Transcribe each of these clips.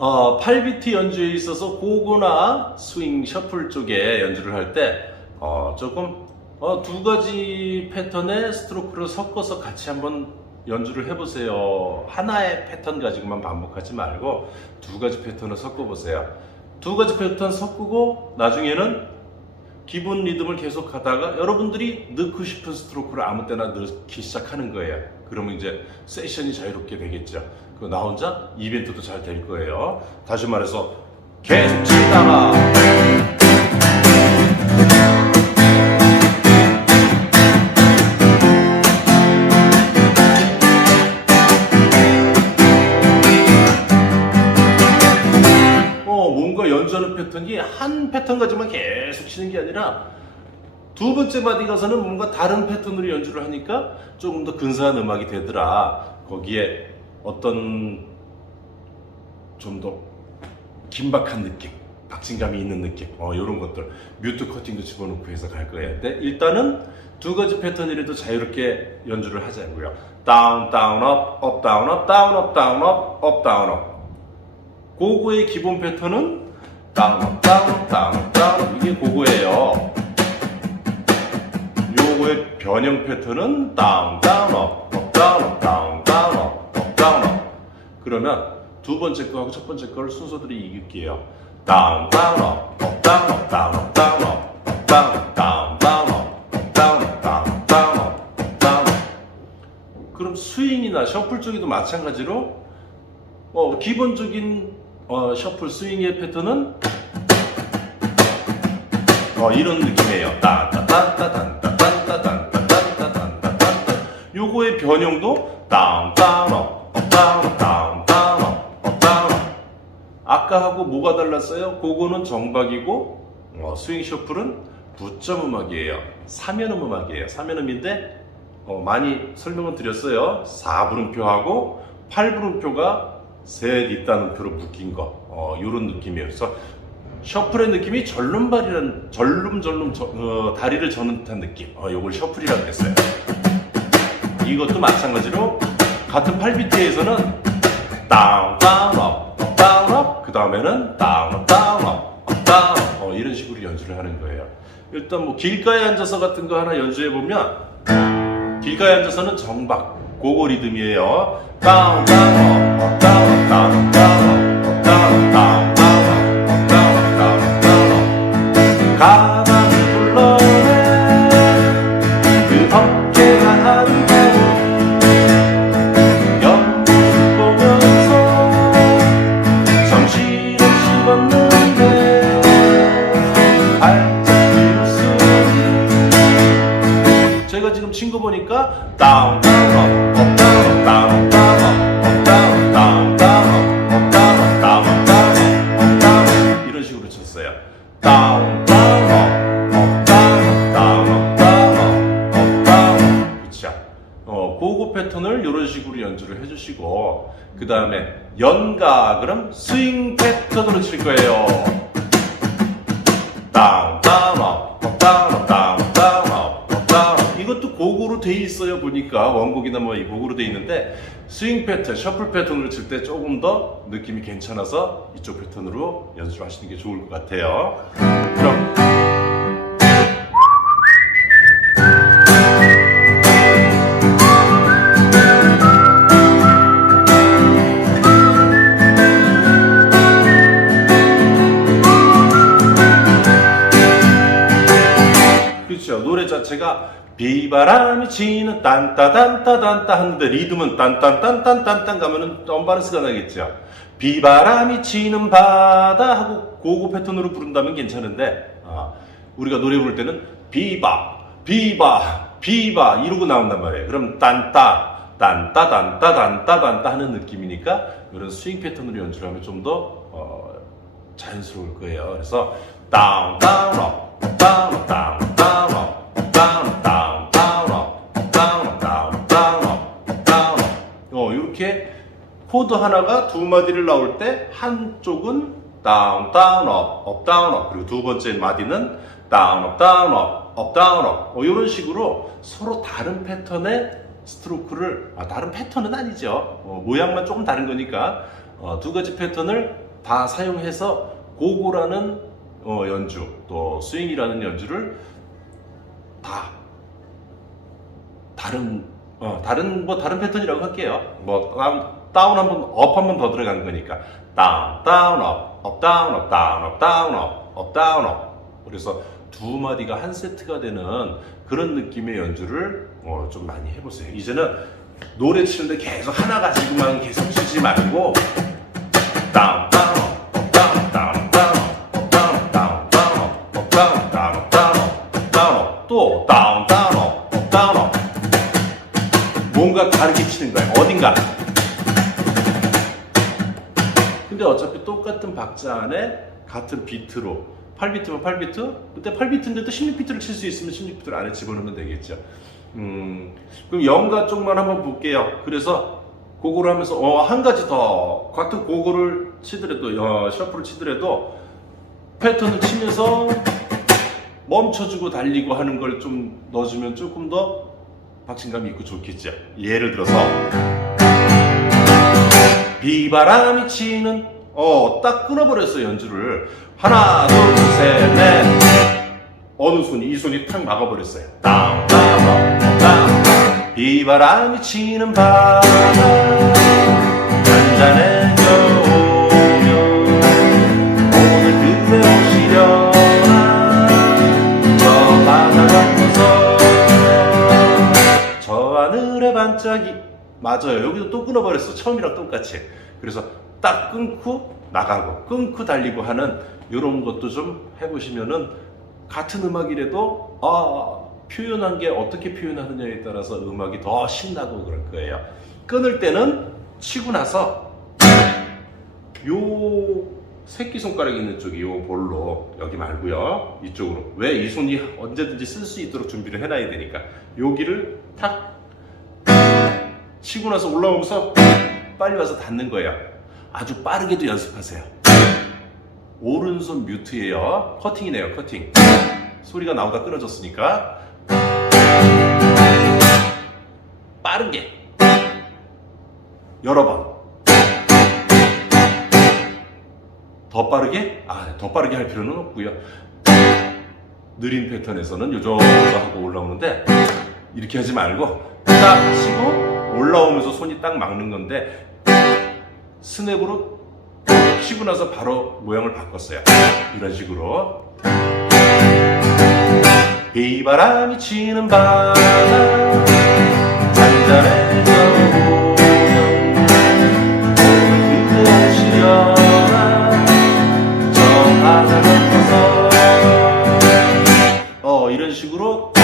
어, 8비트 연주에 있어서 고고나 스윙 셔플 쪽에 연주를 할때 어, 조금 어, 두 가지 패턴의 스트로크를 섞어서 같이 한번 연주를 해보세요. 하나의 패턴 가지고만 반복하지 말고 두 가지 패턴을 섞어보세요. 두 가지 패턴 섞고 나중에는 기본 리듬을 계속 하다가 여러분들이 넣고 싶은 스트로크를 아무 때나 넣기 시작하는 거예요. 그러면 이제 세션이 자유롭게 되겠죠. 그나 혼자 이벤트도 잘 될 거예요. 다시 말해서 계속 치다가 아니라 두 번째 마디 가서는 뭔가 다른 패턴으로 연주를 하니까 조금 더 근사한 음악이 되더라. 거기에 어떤 좀 더 긴박한 느낌, 박진감이 있는 느낌, 어, 이런 것들 뮤트 커팅도 집어넣고 해서 갈 거예요. 근데 일단은 두 가지 패턴이라도 자유롭게 연주를 하자고요. 다운, 다운, 업, 업, 다운, 업, 다운, 업, 다운, 업, 업, 다운, 업. 고고의 기본 패턴은 다운, 다운, 다운, 다운 이 게 고고예요. 요거의 변형 패턴은 다운, 다운, 업, 업, 다운, 업, 다운, 다운, 업, 업, 다운, 업. 그러면 두 번째 거하고 첫 번째 거를 순서대로 이길게요. 다운, 다운, 업, 업, 다운, 업, 다운, 업, 다운, 업, 업, 다운, 업, 다운, 다운, 업, 업, 다운, 업, 다운, 다운, 업, 업, 다운, 업. 그럼 스윙이나 셔플 쪽에도 마찬가지로 어, 기본적인 어, 셔플 스윙의 패턴은 어, 이런 느낌이에요. 요거의 변형도 다운 다운 업, 업 다운 업, 다운 다운 업, 업 다운 업. 아까 하고 뭐가 달랐어요? 그거는 정박이고 어, 스윙 셔플은 부점 음악이에요. 사면음 음악이에요. 사면음인데 어, 많이 설명을 드렸어요. 4분음표하고 8분음표가 셋 있다는 표로 묶인 거, 어, 요런 느낌이에요. 그래서 셔플의 느낌이 절름발이란, 절름절름, 저- 어, 다리를 저는 듯한 느낌. 어, 요걸 셔플이라고 했어요. 이것도 마찬가지로 같은 8비트에서는 다운, 다운, 업, 업, 다운, 업, 그 다음에는 다운, 업, 다운, 업, 업, 다운, 업. 어, 이런 식으로 연주를 하는 거예요. 일단 뭐 길가에 앉아서 같은 거 하나 연주해 보면 길가에 앉아서는 정박, 고고 리듬이에요. 다운, 다운, 업, 업, 다운, 업, 다운, 업, 다운, cá. 연가 그럼 스윙 패턴으로 칠 거예요. 다운 다운 업, 업 다운 업, 다운 업, 업. 이것도 곡으로 돼 있어요 보니까 원곡이나 뭐 이 곡으로 돼 있는데 스윙 패턴, 셔플 패턴으로 칠 때 조금 더 느낌이 괜찮아서 이쪽 패턴으로 연주하시는 게 좋을 것 같아요. 그럼 딴따단따단따 하는데 리듬은 딴딴딴딴딴딴 가면은 언바란스가 나겠죠. 비바람이 치는 바다 하고 고고 패턴으로 부른다면 괜찮은데 아, 우리가 노래 부를 때는 비바 비바 비바 이러고 나온단 말이에요. 그럼 딴따 딴따단따단따단따 하는 느낌이니까 이런 스윙 패턴으로 연주를 하면 좀더 어, 자연스러울 거예요. 그래서 다운 다운 업 다운 코드 하나가 두 마디를 나올 때 한쪽은 다운 다운 업, 업 다운 업 그리고 두 번째 마디는 다운 업 다운 업, 업 다운 업 어, 이런 식으로 서로 다른 패턴의 스트로크를 아, 다른 패턴은 아니죠. 어, 모양만 조금 다른 거니까. 어, 두 가지 패턴을 다 사용해서 고고라는 어, 연주 또 스윙이라는 연주를 다 다른 어, 다른 뭐 다른 패턴이라고 할게요. 뭐 다운 다운 한 번 업 한 번 더 들어간 거니까 다운 다운 업, 업 다운 업 다운 업 다운 업, 업 다운 업. 그래서 두 마디가 한 세트가 되는 그런 느낌의 연주를 어, 좀 많이 해보세요. 이제는 노래 치는데 계속 하나 가지고만 계속 치지 말고 박자 안에 같은 비트로 8비트면 8비트 그때 8비트인데도 16비트를 칠 수 있으면 16비트를 안에 집어넣으면 되겠죠. 음, 그럼 영가 쪽만 한번 볼게요. 그래서 그거를 하면서 어, 한 가지 더. 같은 그거를 치더라도 어, 셔플을 치더라도 패턴을 치면서 멈춰주고 달리고 하는 걸 좀 넣어주면 조금 더 박진감이 있고 좋겠죠. 예를 들어서 비바람이 치는 어 딱 끊어버렸어 연주를. 하나 둘 셋 넷. 어느 손이 이 손이 탁 막아버렸어요. 다운 다운 다운 비바람이 치는 바다. 한잔해져 오면 오늘 그대 오시려나 저 바다 건너서 저 하늘의 반짝이. 맞아요. 여기도 또 끊어버렸어. 처음이랑 똑같이. 그래서 딱 끊고 나가고 끊고 달리고 하는 이런 것도 좀 해보시면은 같은 음악이라도 아 표현한 게 어떻게 표현하느냐에 따라서 음악이 더 신나고 그럴 거예요. 끊을 때는 치고 나서 요 새끼손가락 있는 쪽이 요 볼로 여기 말고요. 이쪽으로. 왜 이 손이 언제든지 쓸 수 있도록 준비를 해놔야 되니까. 여기를 탁 치고 나서 올라오면서 빨리 와서 닿는 거예요 아주 빠르게도 연습하세요. 오른손 뮤트예요. 커팅이네요 커팅. 소리가 나오다 끊어졌으니까. 빠르게. 여러 번. 더 빠르게? 아, 더 빠르게 할 필요는 없고요. 느린 패턴에서는 요 정도 하고 올라오는데 이렇게 하지 말고 딱 치고 올라오면서 손이 딱 막는 건데 스냅으로 치고 나서 바로 모양을 바꿨어요. 이런 식으로 비바람이 치는 바다 잔잔해져 오면 오늘 그대 오시려나 저 바다 건너서 어 이런 식으로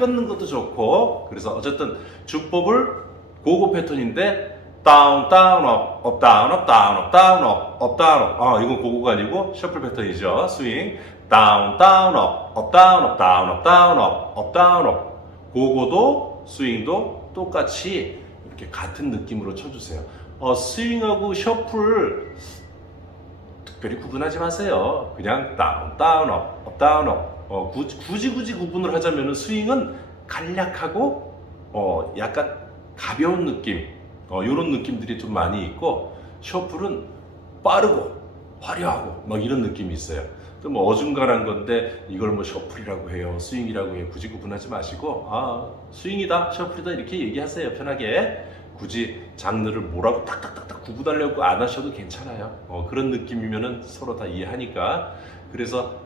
끊는 것도 좋고 그래서 어쨌든 주법을 고고 패턴인데 다운 다운 업, 업 다운 업 다운 업 다운 업, 업 다운 업. 아 이건 고고가 아니고 셔플 패턴이죠. 스윙 다운 다운 업, 업 다운 업 다운 업 다운 업, 업 다운 업. 고고도 스윙도 똑같이 이렇게 같은 느낌으로 쳐주세요. 어 스윙하고 셔플 특별히 구분하지 마세요. 그냥 다운, 다운, 업, 업, 다운, 업. 어, 굳이, 굳이 굳이 구분을 하자면 스윙은 간략하고 어, 약간 가벼운 느낌, 어, 이런 느낌들이 좀 많이 있고 셔플은 빠르고 화려하고 막 이런 느낌이 있어요. 또 뭐 어중간한 건데 이걸 뭐 셔플이라고 해요, 스윙이라고 해요. 굳이 구분하지 마시고 아 스윙이다, 셔플이다 이렇게 얘기하세요 편하게. 굳이 장르를 뭐라고 딱딱딱딱 구분하려고 안 하셔도 괜찮아요. 어, 그런 느낌이면은 서로 다 이해하니까. 그래서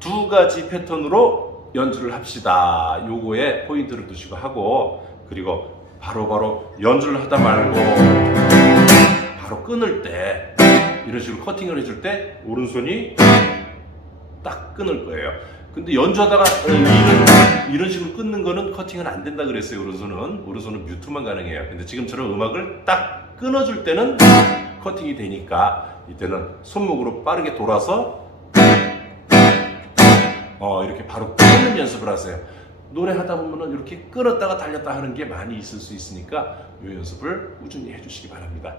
두 가지 패턴으로 연주를 합시다. 요거에 포인트를 두시고 하고, 그리고 바로 바로 연주를 하다 말고, 바로 끊을 때, 이런 식으로 커팅을 해줄 때, 오른손이 딱 끊을 거예요. 근데 연주하다가 어, 이런, 이런 식으로 끊는 거는 커팅은 안 된다 그랬어요, 오른손은. 오른손은 뮤트만 가능해요. 근데 지금처럼 음악을 딱 끊어줄 때는 커팅이 되니까, 이때는 손목으로 빠르게 돌아서 어, 이렇게 바로 끊는 연습을 하세요. 노래 하다 보면은 이렇게 끊었다가 달렸다 하는 게 많이 있을 수 있으니까 이 연습을 꾸준히 해주시기 바랍니다.